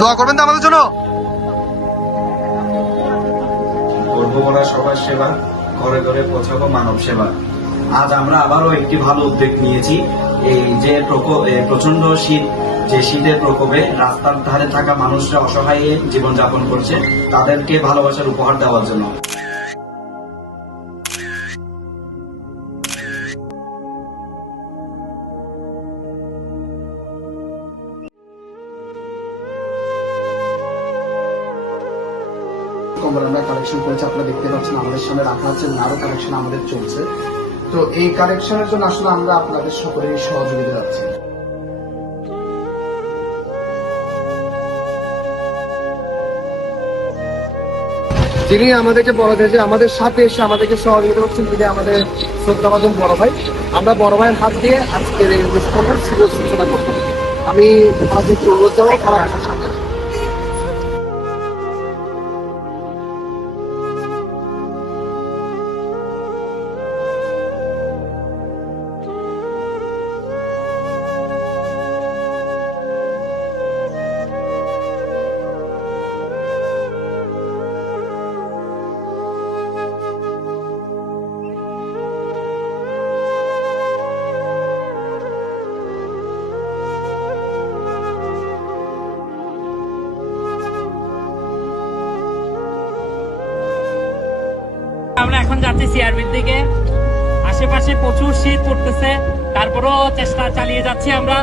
দোয়া করবেন তো আমাদের জন্য। করবো বলা সবার সেবা, ঘরে ঘরে পৌঁছাবো মানব সেবা। আজ আমরা আবারও একটি ভালো উদ্যোগ নিয়েছি। এই যে প্রচন্ড শীত, যে শীতের প্রকোপে রাস্তার ধারে থাকা মানুষরা অসহায় জীবনযাপন করছে, তাদেরকে ভালোবাসার উপহার দেওয়ার জন্য। আমরা কালেকশন করেছি, আপনারা দেখতে পাচ্ছেন আমাদের সামনে রাখা আছে, আরো কালেকশন আমাদের চলছে। তো এই কালেকশনের জন্য আসলে আমরা আপনাদের সকলের সহযোগিতা যাচ্ছি। যিনি আমাদেরকে বড় হয়েছে, আমাদের সাথে এসে আমাদেরকে সহযোগিতা করছেন, তিনি আমাদের শ্রদ্ধাভাজন বড় ভাই। আমরা বড় ভাইয়ের হাত দিয়ে আজকের এই অনুষ্ঠানের শুভ সূচনা করতাম। আমি আমাদের অনুরোধ জানাই খারাপ আসার সাথে। আমরা এখন যাচ্ছি সিআরবির দিকে। আশেপাশে প্রচুর শীত পড়তেছে, তারপরেও চেষ্টা চালিয়ে যাচ্ছি আমরা।